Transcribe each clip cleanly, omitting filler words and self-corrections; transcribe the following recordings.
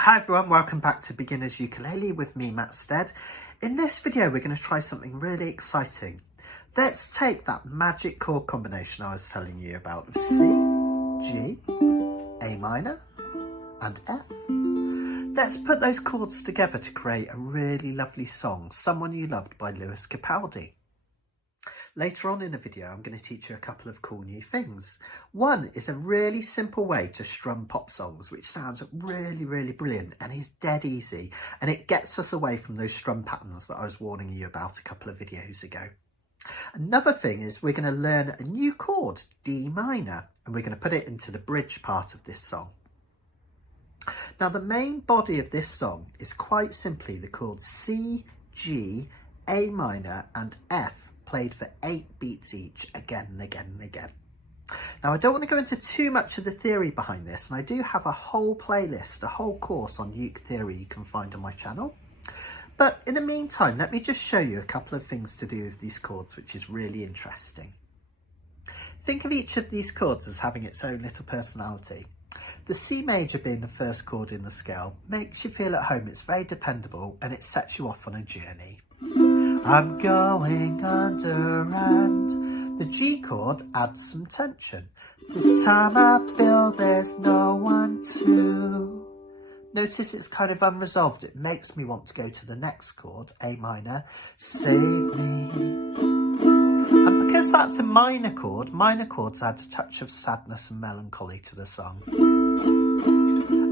Hi everyone, welcome back to Beginner's Ukulele with me, Matt Stead. In this video we're going to try something really exciting. Let's take that magic chord combination I was telling you about of C, G, A minor and F. Let's put those chords together to create a really lovely song, Someone You Loved by Lewis Capaldi. Later on in the video, I'm going to teach you a couple of cool new things. One is a really simple way to strum pop songs, which sounds really brilliant and is dead easy. And it gets us away from those strum patterns that I was warning you about a couple of videos ago. Another thing is we're going to learn a new chord, D minor, and we're going to put it into the bridge part of this song. Now, the main body of this song is quite simply the chords C, G, A minor and F, played for 8 beats each, again and again and again. Now, I don't want to go into too much of the theory behind this, and I do have a whole playlist, a whole course on uke theory you can find on my channel. But in the meantime, let me just show you a couple of things to do with these chords, which is really interesting. Think of each of these chords as having its own little personality. The C major being the first chord in the scale makes you feel at home, it's very dependable, and it sets you off on a journey. I'm going under, and the G chord adds some tension. This time I feel there's no one to. Notice it's kind of unresolved. It makes me want to go to the next chord, A minor, save me. And because that's a minor chords add a touch of sadness and melancholy to the song.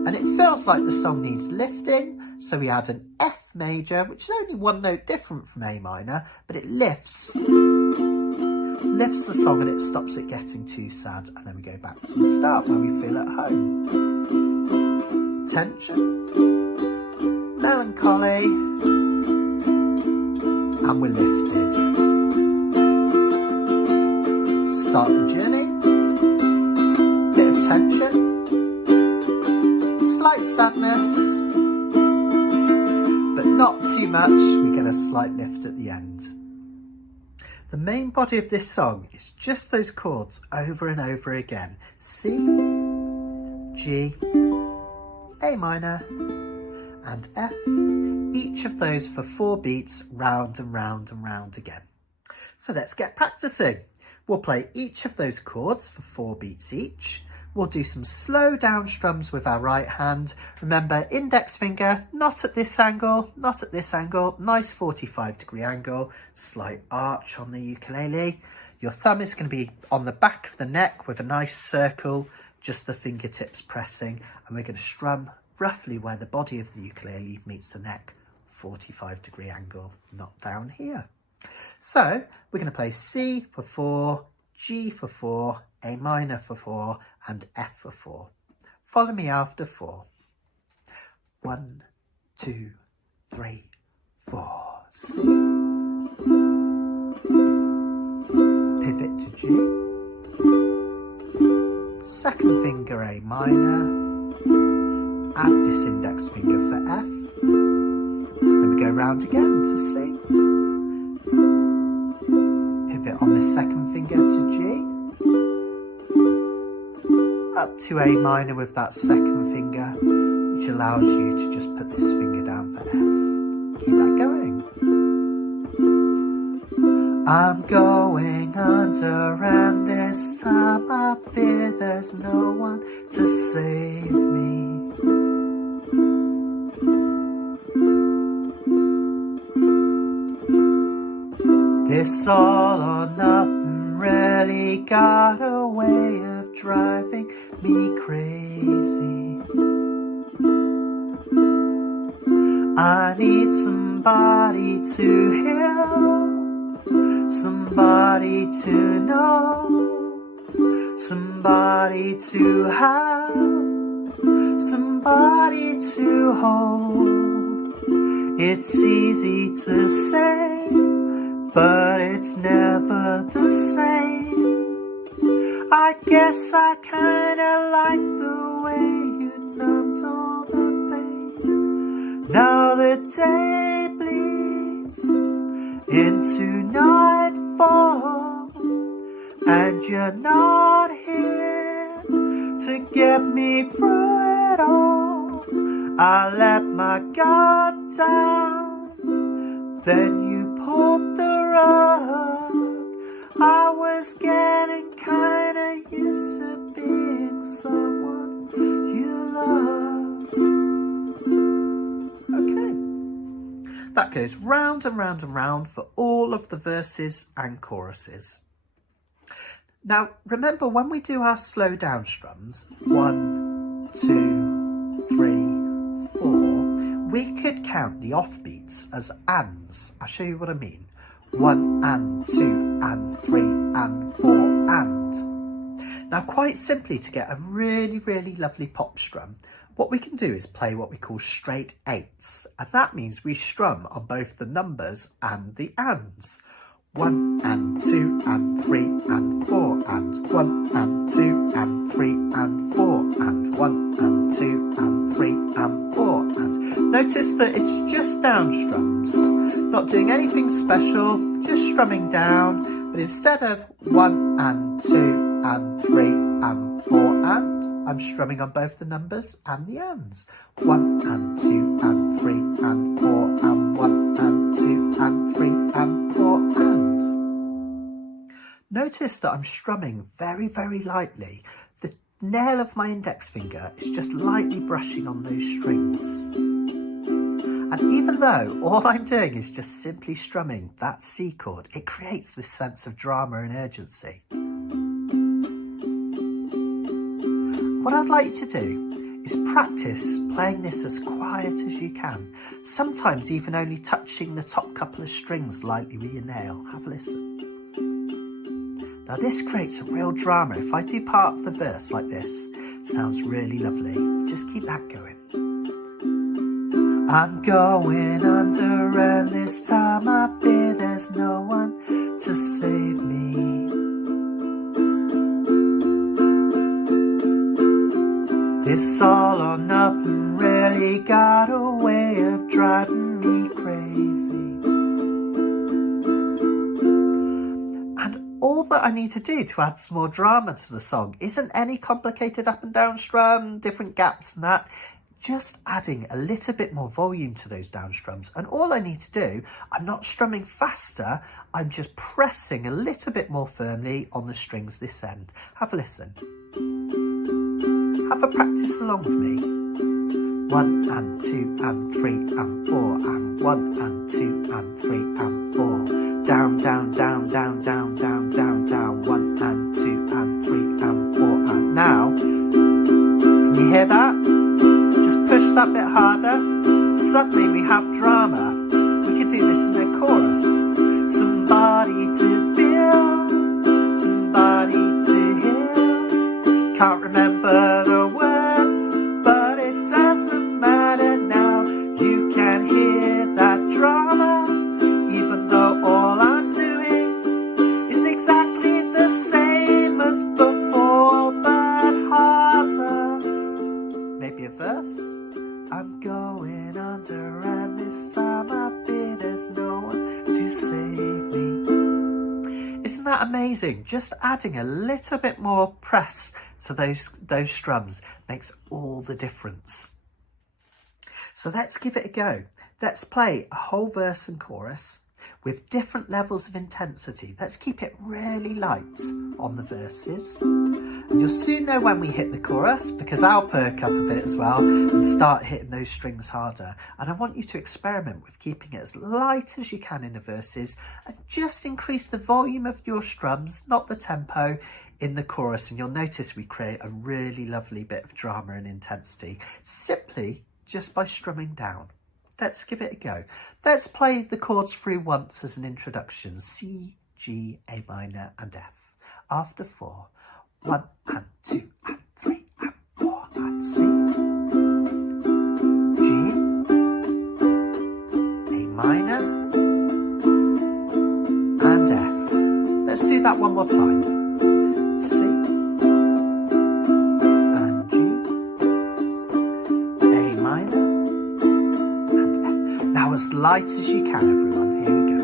And it feels like the song needs lifting, so we add an F major, which is only one note different from A minor, but it lifts the song and it stops it getting too sad. And then we go back to the start where we feel at home. Tension, melancholy, and we're lifted. Start the journey, bit of tension, slight sadness, but not too much. We get a slight lift at the end. The main body of this song is just those chords over and over again. C, G, A minor and F, each of those for 4 beats, round and round and round again. So let's get practicing. We'll play each of those chords for 4 beats each. We'll do some slow down strums with our right hand. Remember, index finger, not at this angle, not at this angle, nice 45-degree angle, slight arch on the ukulele. Your thumb is going to be on the back of the neck with a nice circle, just the fingertips pressing, and we're going to strum roughly where the body of the ukulele meets the neck, 45-degree angle, not down here. So we're going to play C for 4, G for 4, A minor for 4 and F for 4. Follow me after 4. 1, 2, 3, 4. C. Pivot to G. Second finger A minor. Add this index finger for F. Then we go round again to C. Pivot on the second finger to G. Up to A minor with that second finger, which allows you to just put this finger down for F. Keep that going. I'm going under, and this time I fear there's no one to save me. This all or nothing really got a way of driving me crazy. I need somebody to hear, somebody to know, somebody to have, somebody to hold. It's easy to say, but it's never the same. I guess I kinda like the way you numbed all the pain. Now the day bleeds into nightfall, and you're not here to get me through it all. I let my guard down, then you pulled the rug. I was getting kinda used to being someone you loved. Okay. That goes round and round and round for all of the verses and choruses. Now, remember when we do our slow down strums, 1, 2, 3, 4, we could count the offbeats as ands. I'll show you what I mean. 1 and 2 and 3 and 4 and. Now, quite simply, to get a really, really lovely pop strum, what we can do is play what we call straight eights. And that means we strum on both the numbers and the ands. 1 and 2 and 3 and 4 and 1 and 2 and 3 and 4 and 1 and 2 and 3 and 4 and. Notice that it's just down strums, not doing anything special, just strumming down, but instead of 1 and 2 and 3 and 4 and, I'm strumming on both the numbers and the ands. 1 and 2 and 3 and 4 and 1 and 2 and 3 and 4 and. Notice that I'm strumming very, very lightly. The nail of my index finger is just lightly brushing on those strings. And even though all I'm doing is just simply strumming that C chord, it creates this sense of drama and urgency. What I'd like to do is practice playing this as quiet as you can, sometimes even only touching the top couple of strings lightly with your nail. Have a listen. Now this creates a real drama. If I do part of the verse like this, it sounds really lovely. Just keep that going. I'm going under and this time I fear there's no one to save me. This all or nothing really got a way of driving me crazy. And all that I need to do to add some more drama to the song isn't any complicated up and down strum, different gaps and that. Just adding a little bit more volume to those down strums. And all I need to do, I'm not strumming faster, I'm just pressing a little bit more firmly on the strings this end. Have a listen. Have a practice along with me. 1 and 2 and 3 and 4 and 1 and 2 and 3 and 4. Down, down, down, down, down, down, down, down. 1 and 2 and 3 and 4 and now, can you hear that? Just push that bit harder. Suddenly we have drama. We could do this in a chorus. Somebody to feel, somebody to hear. Can't remember the words, but it doesn't matter now. You can hear that drama, even though all I'm doing is exactly the same as before, but harder. Maybe a verse. I'm going under and this time I fear there's no one to save me. Isn't that amazing? Just adding a little bit more press to those strums makes all the difference. So let's give it a go. Let's play a whole verse and chorus with different levels of intensity. Let's keep it really light on the verses. And you'll soon know when we hit the chorus, because I'll perk up a bit as well and start hitting those strings harder. And I want you to experiment with keeping it as light as you can in the verses and just increase the volume of your strums, not the tempo, in the chorus. And you'll notice we create a really lovely bit of drama and intensity simply just by strumming down. Let's give it a go. Let's play the chords through once as an introduction. C, G, A minor and F. After 4. 1 and 2 and 3 and 4 and C. G, A minor and F. Let's do that one more time. C and G, A minor and F. Now as light as you can, everyone. Here we go.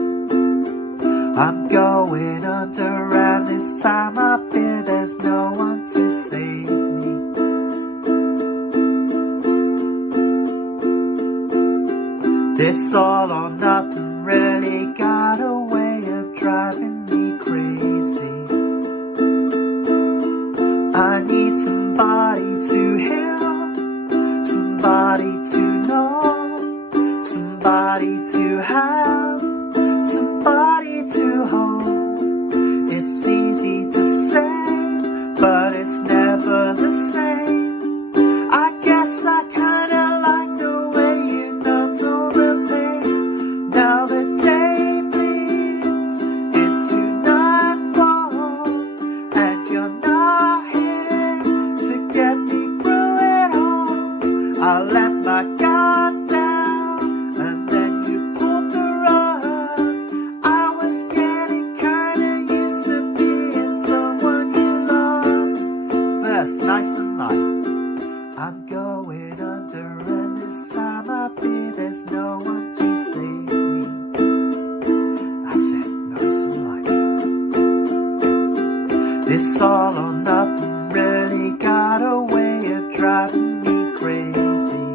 I'm going under and this time I fear there's no one to save me. This all or nothing really got a way of driving me crazy. I need somebody to hear, somebody to know, somebody to have, somebody to hold. It's easy to say, but it's never the same. I guess I kinda like the way you numbed all the pain. Now the day bleeds into nightfall, and you're not here to get me through it all. I let my guard down, and then you pulled the rug. I was getting kinda used to being someone you loved. First, nice and light. I'm going under, and this time I fear there's no one to save me. That's it, nice and light. This all or nothing really got a way of driving me crazy.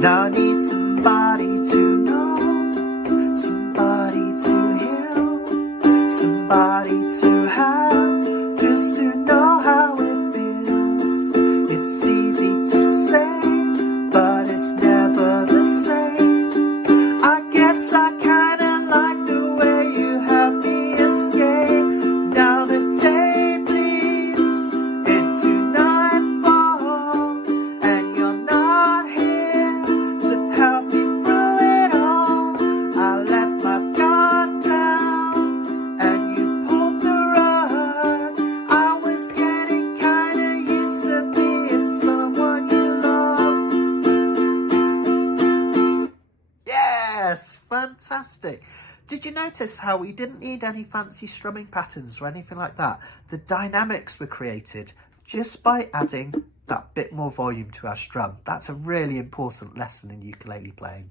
Now I need somebody to know, somebody to heal, somebody to have, just to know how it feels. It's easy to say, but it's never the same. I guess I kinda like the way you help me escape. Now the day bleeds into nightfall, and you're not here to help me through it all. I let my guard down, and you pulled the rug. I was getting kinda used to being someone you loved. Yes, fantastic. Did you notice how we didn't need any fancy strumming patterns or anything like that? The dynamics were created just by adding that bit more volume to our strum. That's a really important lesson in ukulele playing.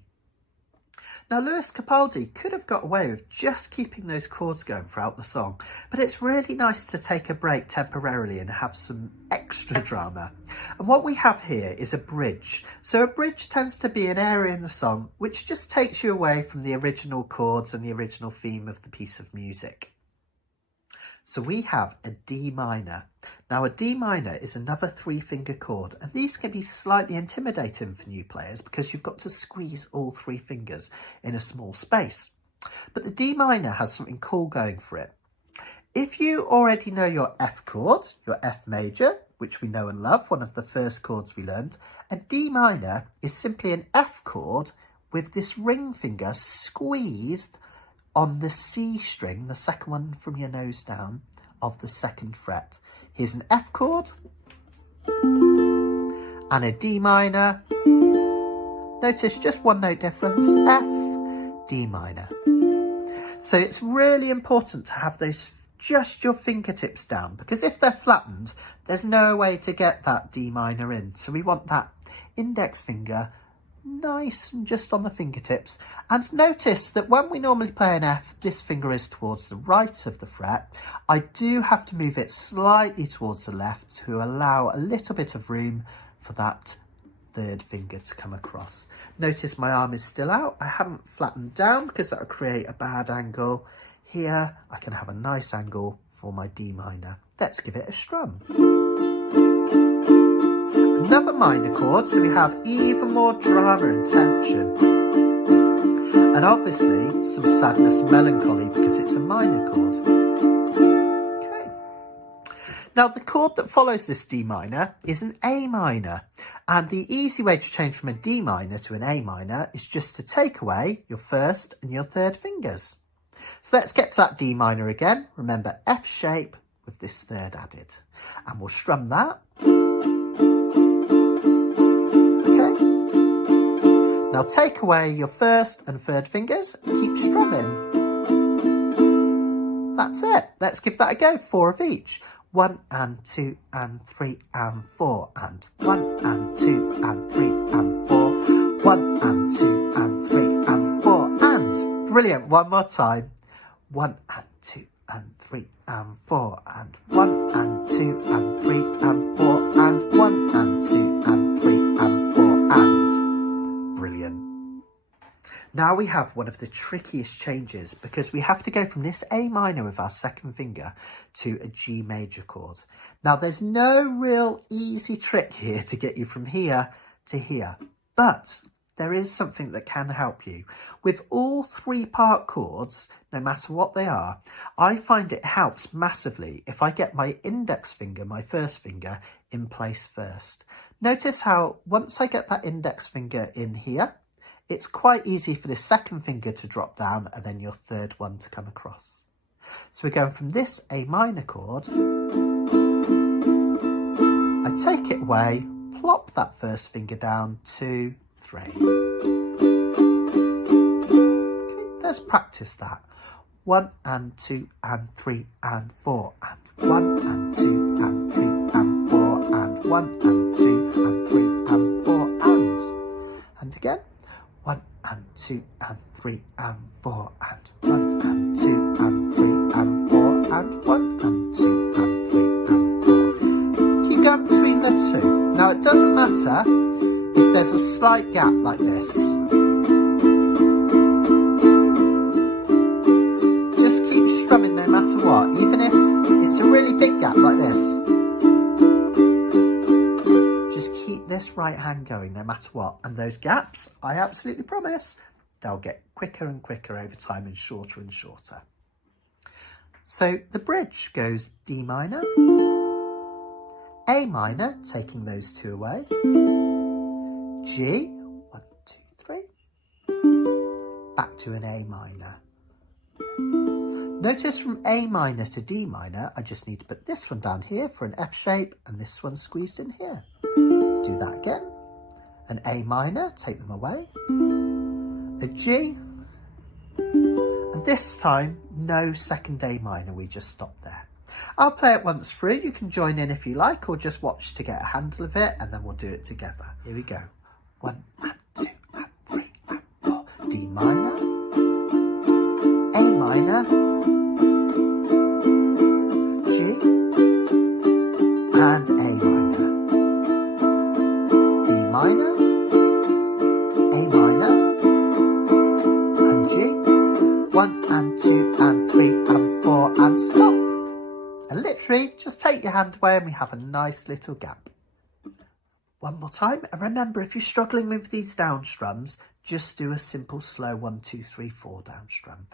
Now, Lewis Capaldi could have got away with just keeping those chords going throughout the song, but it's really nice to take a break temporarily and have some extra drama. And what we have here is a bridge. So a bridge tends to be an area in the song which just takes you away from the original chords and the original theme of the piece of music. So we have a D minor. Now a D minor is another 3-finger chord, and these can be slightly intimidating for new players because you've got to squeeze all 3 fingers in a small space. But the D minor has something cool going for it. If you already know your F chord, your F major, which we know and love, one of the first chords we learned, a D minor is simply an F chord with this ring finger squeezed on the C string, the second one from your nose down, of the 2nd fret. Here's an F chord and a D minor. Notice just one note difference, F, D minor. So it's really important to have those just your fingertips down, because if they're flattened, there's no way to get that D minor in. So we want that index finger nice and just on the fingertips. And notice that when we normally play an F, this finger is towards the right of the fret. I do have to move it slightly towards the left to allow a little bit of room for that 3rd finger to come across. Notice my arm is still out. I haven't flattened down because that would create a bad angle. Here I can have a nice angle for my D minor. Let's give it a strum. Another minor chord, so we have even more drama and tension. And obviously some sadness and melancholy because it's a minor chord. Okay. Now the chord that follows this D minor is an A minor. And the easy way to change from a D minor to an A minor is just to take away your 1st and your 3rd fingers. So let's get to that D minor again. Remember, F shape with this 3rd added. And we'll strum that. Now take away your 1st and 3rd fingers and keep strumming. That's it. Let's give that a go. 4 of each. 1 and 2 and 3 and 4 and 1 and 2 and 3 and 4. 1 and 2 and 3 and 4 and brilliant. One more time. 1 and 2 and 3 and 4 and 1 and 2 and 3 and 4 and 1 and 2 and 3 and 4 and brilliant. Now we have one of the trickiest changes because we have to go from this A minor with our second finger to a G major chord. Now there's no real easy trick here to get you from here to here, but there is something that can help you. With all 3-part chords, no matter what they are, I find it helps massively if I get my index finger, my first finger, in place first. Notice how once I get that index finger in here, it's quite easy for the second finger to drop down and then your third one to come across. So we're going from this A minor chord, I take it away, plop that first finger down, 2, 3. Okay, let's practice that. 1 and 2 and 3 and 4 and 1 and 2 and 3 and 4 and 1 and 2 and 3 and 4 and again. 1 and 2 and 3 and 4 and 1 and 2 and 3 and 4 and 1 and 2 and 3 and 4. Keep going between the two. Now it doesn't matter if there's a slight gap like this. Just keep strumming no matter what, even if it's a really big gap like this. Just keep this right hand going no matter what. And those gaps, I absolutely promise, they'll get quicker and quicker over time and shorter. So the bridge goes D minor, A minor, taking those two away, G, 1, 2, 3, back to an A minor. Notice from A minor to D minor, I just need to put this one down here for an F shape and this one squeezed in here. Do that again. An A minor, take them away. A G. And this time, no second A minor, we just stop there. I'll play it once through. You can join in if you like or just watch to get a handle of it and then we'll do it together. Here we go. 1 and 2 and 3 and 4. D minor. A minor. G. And A minor. D minor. A minor. And G. 1 and 2 and 3 and 4 and stop. And literally just take your hand away and we have a nice little gap. One more time, and remember if you're struggling with these down strums, just do a simple slow 1, 2, 3, 4 down strum.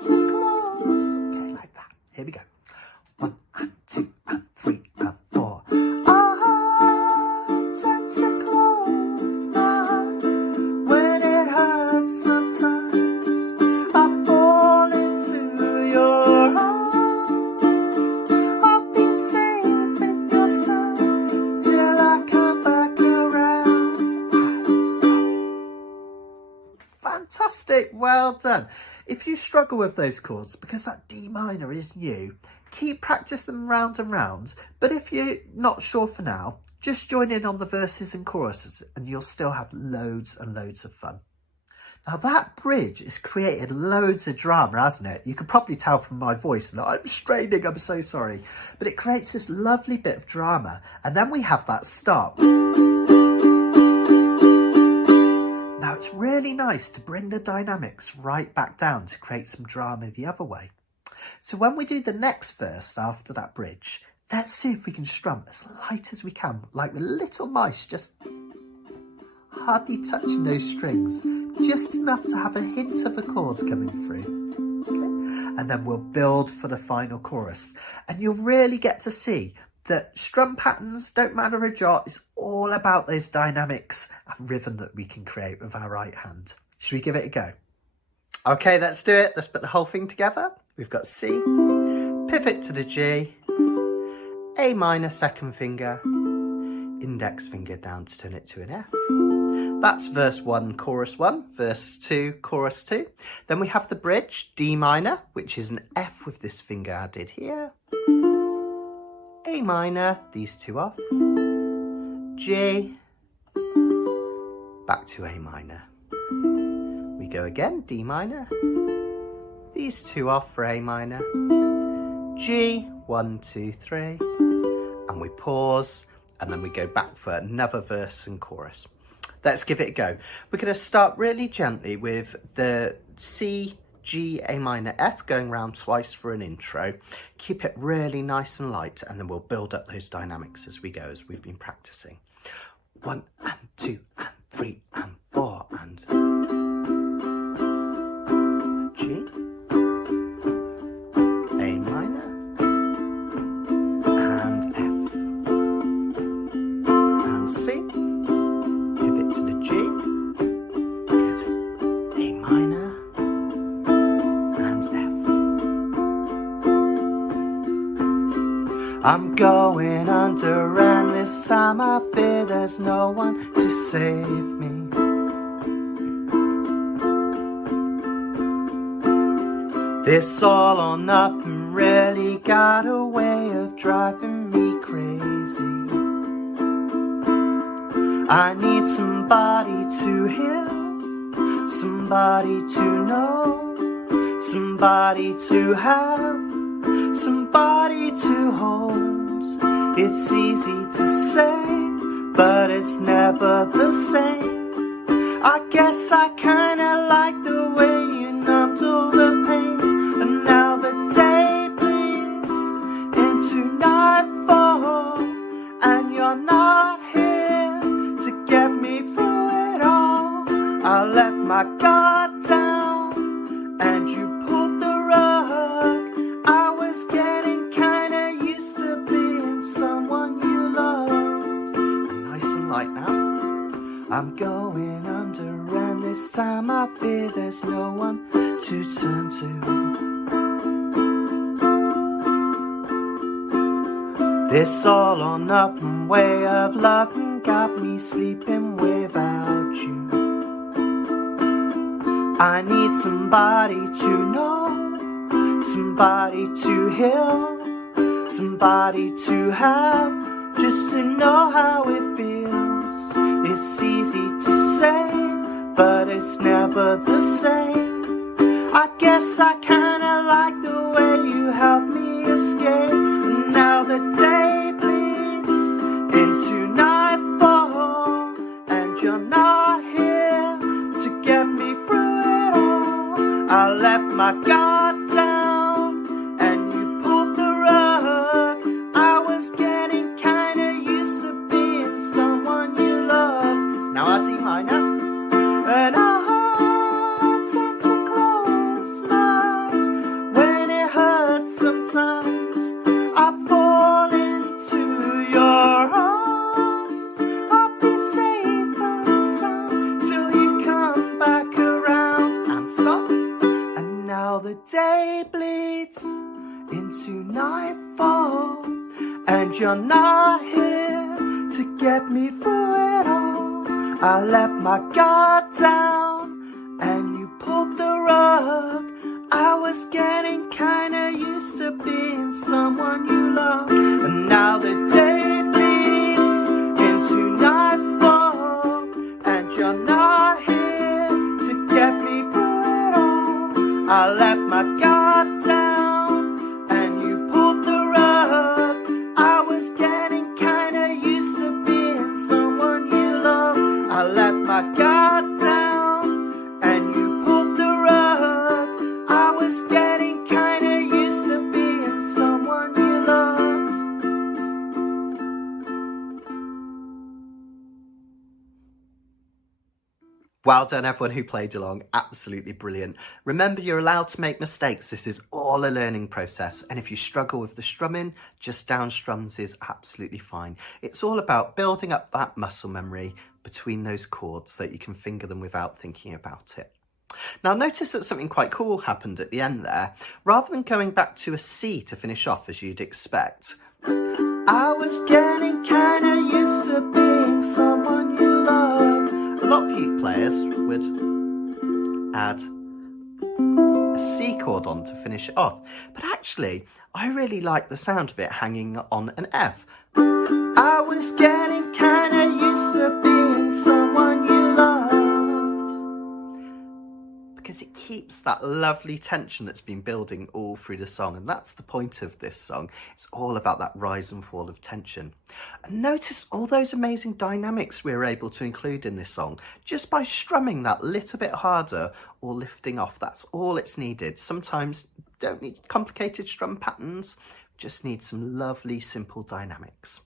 Okay, like that. Here we go. 1 and 2 and 3 and 4. When it hurts sometimes, I fall into your arms. I'll be safe in your sun till I come back around and stop. Fantastic, well done. If you struggle with those chords, because that D minor is new, keep practicing them round and round. But if you're not sure for now, just join in on the verses and choruses and you'll still have loads and loads of fun. Now that bridge has created loads of drama, hasn't it? You can probably tell from my voice that I'm straining, I'm so sorry. But it creates this lovely bit of drama. And then we have that stop. Now it's really nice to bring the dynamics right back down to create some drama the other way. So when we do the next verse after that bridge, let's see if we can strum as light as we can, like the little mice, just hardly touching those strings, just enough to have a hint of a chord coming through. Okay? And then we'll build for the final chorus. And you'll really get to see that strum patterns don't matter a jot. It's all about those dynamics and rhythm that we can create with our right hand. Should we give it a go? Okay, let's do it. Let's put the whole thing together. We've got C, pivot to the G, A minor second finger, index finger down to turn it to an F. That's verse 1, chorus 1, verse 2, chorus 2. Then we have the bridge, D minor, which is an F with this finger added here. A minor, these two off. G, back to A minor. We go again, D minor. These two off for A minor. G, 1, 2, 3. And we pause, and then we go back for another verse and chorus. Let's give it a go. We're going to start really gently with the C, G, A minor, F, going round twice for an intro. Keep it really nice and light, and then we'll build up those dynamics as we go, as we've been practicing. 1 and 2 and 3 and 4 and G, A minor, and F, and C, pivot to the G, good, A minor, and F. I'm going under, and this time I fear there's no one to save me. This all or nothing really got a way of driving me crazy. I need somebody to hear, somebody to know, somebody to have, somebody to hold. It's easy to say, but it's never the same. I guess I kinda like the way you numbed all the pain. And now the day bleeds into nightfall, and you're not here to get me through it all. I let my guard down, and you pulled the rug. I was getting kinda used to being someone you loved. And nice and light now. I'm going under, and this time I fear there's no one to turn to. This all or nothing way of loving got me sleeping without you. I need somebody to know, somebody to heal, somebody to have, just to know how it feels. It's easy to say, but it's never the same. I guess I kinda like the way you help me escape. And now the day bleeds into nightfall, and you're not here to get me through it all. I let my guard down, and you pulled the rug. I was getting kinda used to being someone you love. Now our D minor, and I tend to close my eyes when it hurts sometimes. I fall into your arms. I'll be safe and sound till you come back around. And stop. And now the day bleeds into nightfall, and you're not here to get me through it all. I let my guard down, and you pulled the rug. I was getting kinda used to being someone you love. And now the day bleeds into nightfall, and you're not here to get me through it all. I let my guard down, and you pulled the rug. I was getting kinda used to being someone you love. I let my guard down, and you pulled the rug. I was getting kinda used to being someone you loved. Well done everyone who played along, absolutely brilliant. Remember, you're allowed to make mistakes. This is all a learning process, and if you struggle with the strumming, just down strums is absolutely fine. It's all about building up that muscle memory between those chords so that you can finger them without thinking about it. Now notice that something quite cool happened at the end there. Rather than going back to a C to finish off as you'd expect, I was getting kinda used to being someone you loved. A lot of uke players would add a C chord on to finish it off, but actually I really like the sound of it hanging on an F. I was getting kinda used to being someone you loved, because it keeps that lovely tension that's been building all through the song. And that's the point of this song. It's all about that rise and fall of tension. And notice all those amazing dynamics we're able to include in this song just by strumming that little bit harder or lifting off. That's all it's needed. Sometimes don't need complicated strum patterns, just need some lovely simple dynamics.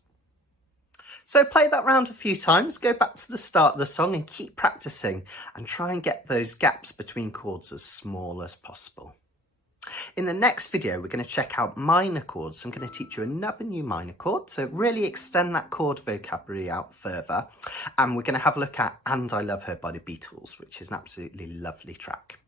So play that round a few times, go back to the start of the song and keep practicing and try and get those gaps between chords as small as possible. In the next video, we're going to check out minor chords. I'm going to teach you another new minor chord to really extend that chord vocabulary out further. And we're going to have a look at And I Love Her by the Beatles, which is an absolutely lovely track.